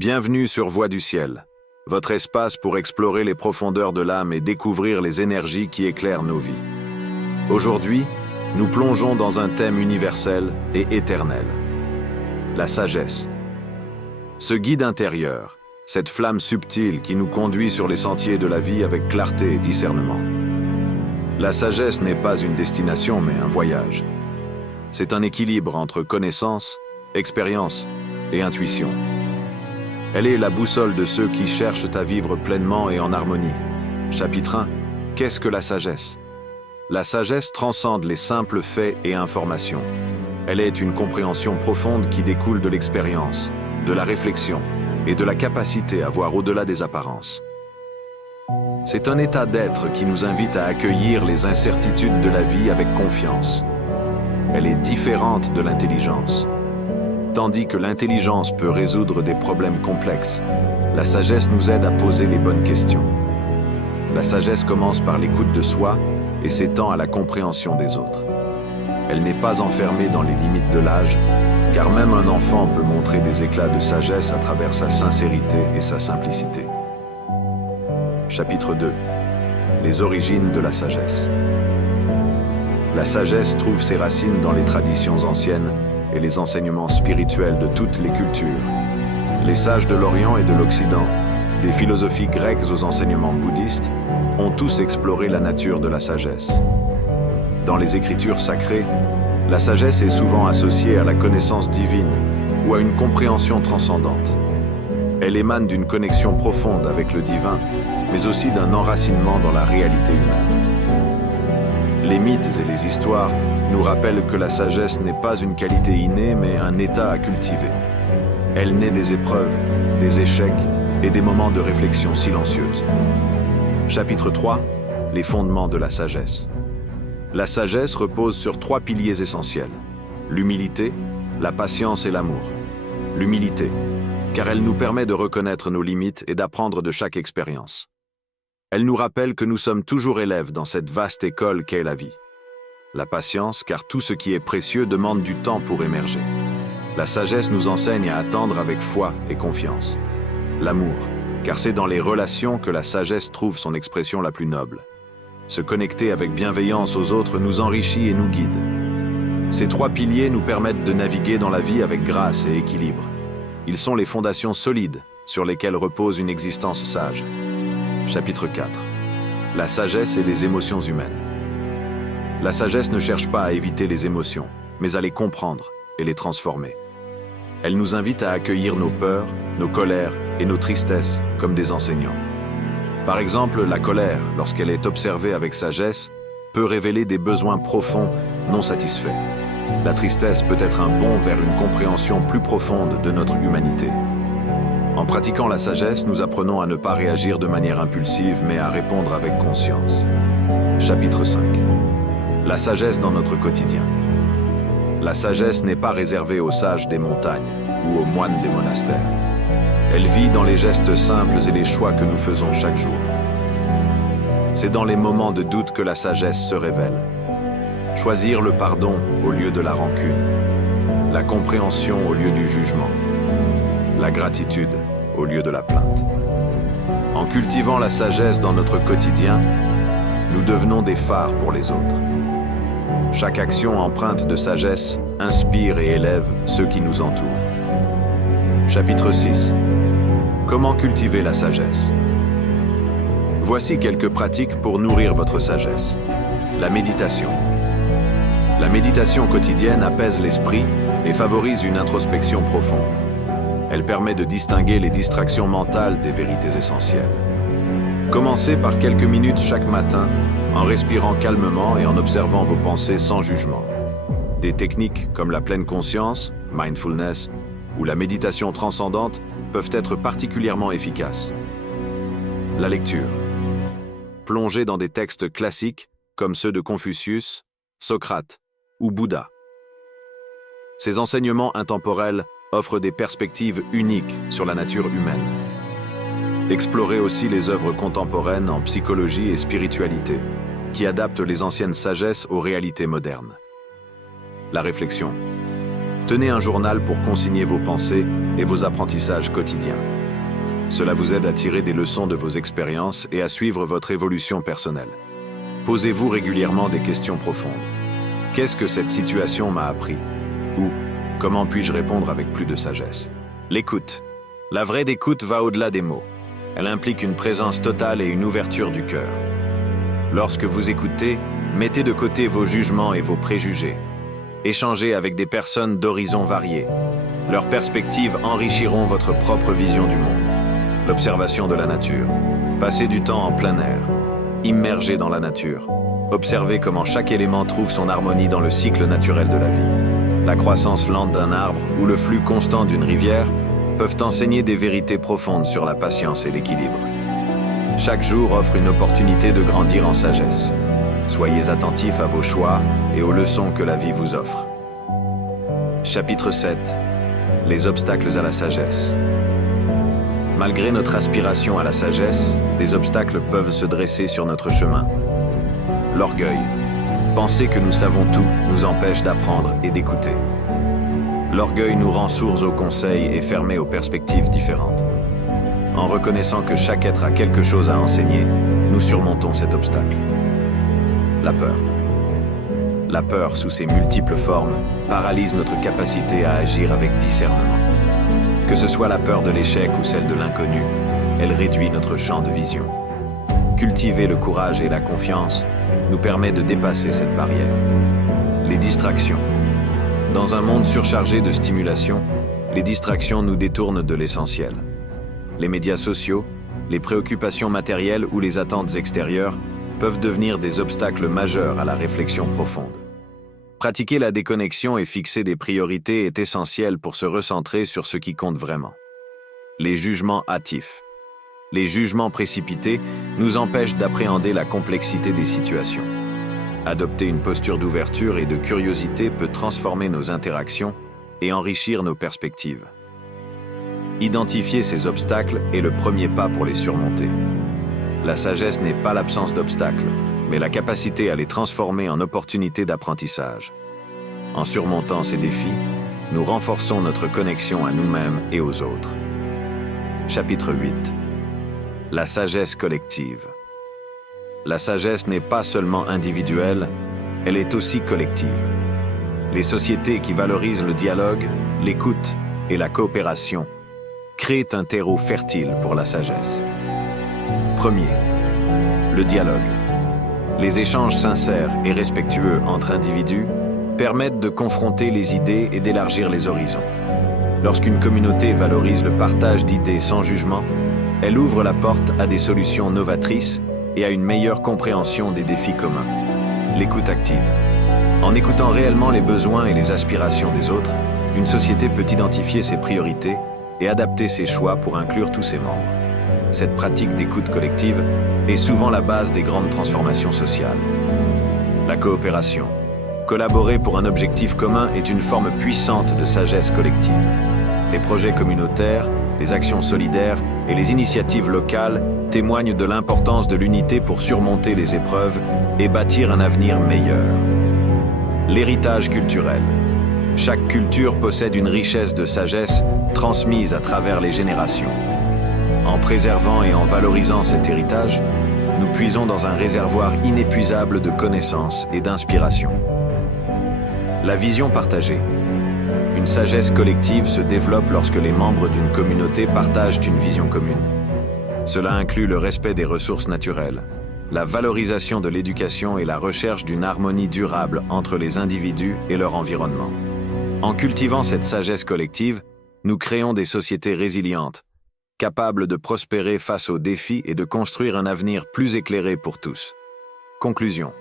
Bienvenue sur Voix du Ciel, votre espace pour explorer les profondeurs de l'âme et découvrir les énergies qui éclairent nos vies. Aujourd'hui, nous plongeons dans un thème universel et éternel, la sagesse. Ce guide intérieur, cette flamme subtile qui nous conduit sur les sentiers de la vie avec clarté et discernement. La sagesse n'est pas une destination mais un voyage. C'est un équilibre entre connaissance, expérience et intuition. Elle est la boussole de ceux qui cherchent à vivre pleinement et en harmonie. Chapitre 1. Qu'est-ce que la sagesse? La sagesse transcende les simples faits et informations. Elle est une compréhension profonde qui découle de l'expérience, de la réflexion et de la capacité à voir au-delà des apparences. C'est un état d'être qui nous invite à accueillir les incertitudes de la vie avec confiance. Elle est différente de l'intelligence. Tandis que l'intelligence peut résoudre des problèmes complexes, la sagesse nous aide à poser les bonnes questions. La sagesse commence par l'écoute de soi et s'étend à la compréhension des autres. Elle n'est pas enfermée dans les limites de l'âge, car même un enfant peut montrer des éclats de sagesse à travers sa sincérité et sa simplicité. Chapitre 2. Les origines de la sagesse. La sagesse trouve ses racines dans les traditions anciennes et les enseignements spirituels de toutes les cultures. Les sages de l'Orient et de l'Occident, des philosophies grecques aux enseignements bouddhistes, ont tous exploré la nature de la sagesse. Dans les écritures sacrées, la sagesse est souvent associée à la connaissance divine ou à une compréhension transcendante. Elle émane d'une connexion profonde avec le divin, mais aussi d'un enracinement dans la réalité humaine. Les mythes et les histoires nous rappellent que la sagesse n'est pas une qualité innée, mais un état à cultiver. Elle naît des épreuves, des échecs et des moments de réflexion silencieuse. Chapitre 3. Les fondements de la sagesse. La sagesse repose sur 3 piliers essentiels: l'humilité, la patience et l'amour. L'humilité, car elle nous permet de reconnaître nos limites et d'apprendre de chaque expérience. Elle nous rappelle que nous sommes toujours élèves dans cette vaste école qu'est la vie. La patience, car tout ce qui est précieux demande du temps pour émerger. La sagesse nous enseigne à attendre avec foi et confiance. L'amour, car c'est dans les relations que la sagesse trouve son expression la plus noble. Se connecter avec bienveillance aux autres nous enrichit et nous guide. Ces 3 piliers nous permettent de naviguer dans la vie avec grâce et équilibre. Ils sont les fondations solides sur lesquelles repose une existence sage. Chapitre 4. La sagesse et les émotions humaines. La sagesse ne cherche pas à éviter les émotions, mais à les comprendre et les transformer. Elle nous invite à accueillir nos peurs, nos colères et nos tristesses comme des enseignants. Par exemple, la colère, lorsqu'elle est observée avec sagesse, peut révéler des besoins profonds non satisfaits. La tristesse peut être un pont vers une compréhension plus profonde de notre humanité. En pratiquant la sagesse, nous apprenons à ne pas réagir de manière impulsive, mais à répondre avec conscience. Chapitre 5. La sagesse dans notre quotidien. La sagesse n'est pas réservée aux sages des montagnes ou aux moines des monastères. Elle vit dans les gestes simples et les choix que nous faisons chaque jour. C'est dans les moments de doute que la sagesse se révèle. Choisir le pardon au lieu de la rancune, la compréhension au lieu du jugement, la gratitude au lieu de la plainte. En cultivant la sagesse dans notre quotidien, nous devenons des phares pour les autres. Chaque action empreinte de sagesse inspire et élève ceux qui nous entourent. Chapitre 6. Comment cultiver la sagesse? Voici quelques pratiques pour nourrir votre sagesse. La méditation. La méditation quotidienne apaise l'esprit et favorise une introspection profonde. Elle permet de distinguer les distractions mentales des vérités essentielles. Commencez par quelques minutes chaque matin, en respirant calmement et en observant vos pensées sans jugement. Des techniques comme la pleine conscience, mindfulness, ou la méditation transcendante peuvent être particulièrement efficaces. La lecture. Plongez dans des textes classiques comme ceux de Confucius, Socrate ou Bouddha. Ces enseignements intemporels offrent des perspectives uniques sur la nature humaine. Explorez aussi les œuvres contemporaines en psychologie et spiritualité, qui adaptent les anciennes sagesses aux réalités modernes. La réflexion. Tenez un journal pour consigner vos pensées et vos apprentissages quotidiens. Cela vous aide à tirer des leçons de vos expériences et à suivre votre évolution personnelle. Posez-vous régulièrement des questions profondes. Qu'est-ce que cette situation m'a appris? Ou comment puis-je répondre avec plus de sagesse? L'écoute. La vraie écoute va au-delà des mots. Elle implique une présence totale et une ouverture du cœur. Lorsque vous écoutez, mettez de côté vos jugements et vos préjugés. Échangez avec des personnes d'horizons variés. Leurs perspectives enrichiront votre propre vision du monde. L'observation de la nature. Passez du temps en plein air. Immergez dans la nature. Observez comment chaque élément trouve son harmonie dans le cycle naturel de la vie. La croissance lente d'un arbre ou le flux constant d'une rivière peuvent enseigner des vérités profondes sur la patience et l'équilibre. Chaque jour offre une opportunité de grandir en sagesse. Soyez attentifs à vos choix et aux leçons que la vie vous offre. Chapitre 7. Les obstacles à la sagesse. Malgré notre aspiration à la sagesse, des obstacles peuvent se dresser sur notre chemin. L'orgueil. Penser que nous savons tout nous empêche d'apprendre et d'écouter. L'orgueil nous rend sourds aux conseils et fermés aux perspectives différentes. En reconnaissant que chaque être a quelque chose à enseigner, nous surmontons cet obstacle. La peur. La peur, sous ses multiples formes, paralyse notre capacité à agir avec discernement. Que ce soit la peur de l'échec ou celle de l'inconnu, elle réduit notre champ de vision. Cultiver le courage et la confiance nous permet de dépasser cette barrière. Les distractions. Dans un monde surchargé de stimulation, les distractions nous détournent de l'essentiel. Les médias sociaux, les préoccupations matérielles ou les attentes extérieures peuvent devenir des obstacles majeurs à la réflexion profonde. Pratiquer la déconnexion et fixer des priorités est essentiel pour se recentrer sur ce qui compte vraiment. Les jugements hâtifs. Les jugements précipités nous empêchent d'appréhender la complexité des situations. Adopter une posture d'ouverture et de curiosité peut transformer nos interactions et enrichir nos perspectives. Identifier ces obstacles est le premier pas pour les surmonter. La sagesse n'est pas l'absence d'obstacles, mais la capacité à les transformer en opportunités d'apprentissage. En surmontant ces défis, nous renforçons notre connexion à nous-mêmes et aux autres. Chapitre 8. La sagesse collective. La sagesse n'est pas seulement individuelle, elle est aussi collective. Les sociétés qui valorisent le dialogue, l'écoute et la coopération créent un terreau fertile pour la sagesse. Premier, le dialogue. Les échanges sincères et respectueux entre individus permettent de confronter les idées et d'élargir les horizons. Lorsqu'une communauté valorise le partage d'idées sans jugement, elle ouvre la porte à des solutions novatrices et à une meilleure compréhension des défis communs. L'écoute active. En écoutant réellement les besoins et les aspirations des autres, une société peut identifier ses priorités et adapter ses choix pour inclure tous ses membres. Cette pratique d'écoute collective est souvent la base des grandes transformations sociales. La coopération. Collaborer pour un objectif commun est une forme puissante de sagesse collective. Les projets communautaires, les actions solidaires et les initiatives locales témoignent de l'importance de l'unité pour surmonter les épreuves et bâtir un avenir meilleur. L'héritage culturel. Chaque culture possède une richesse de sagesse transmise à travers les générations. En préservant et en valorisant cet héritage, nous puisons dans un réservoir inépuisable de connaissances et d'inspiration. La vision partagée. Une sagesse collective se développe lorsque les membres d'une communauté partagent une vision commune. Cela inclut le respect des ressources naturelles, la valorisation de l'éducation et la recherche d'une harmonie durable entre les individus et leur environnement. En cultivant cette sagesse collective, nous créons des sociétés résilientes, capables de prospérer face aux défis et de construire un avenir plus éclairé pour tous. Conclusion.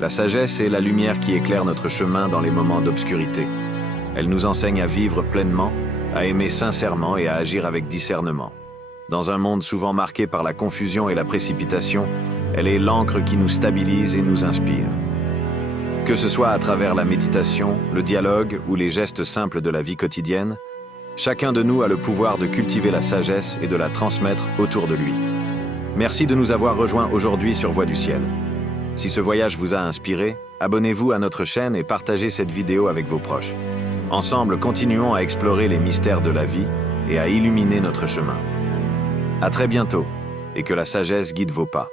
La sagesse est la lumière qui éclaire notre chemin dans les moments d'obscurité. Elle nous enseigne à vivre pleinement, à aimer sincèrement et à agir avec discernement. Dans un monde souvent marqué par la confusion et la précipitation, elle est l'encre qui nous stabilise et nous inspire. Que ce soit à travers la méditation, le dialogue ou les gestes simples de la vie quotidienne, chacun de nous a le pouvoir de cultiver la sagesse et de la transmettre autour de lui. Merci de nous avoir rejoints aujourd'hui sur Voix du Ciel. Si ce voyage vous a inspiré, abonnez-vous à notre chaîne et partagez cette vidéo avec vos proches. Ensemble, continuons à explorer les mystères de la vie et à illuminer notre chemin. À très bientôt, et que la sagesse guide vos pas.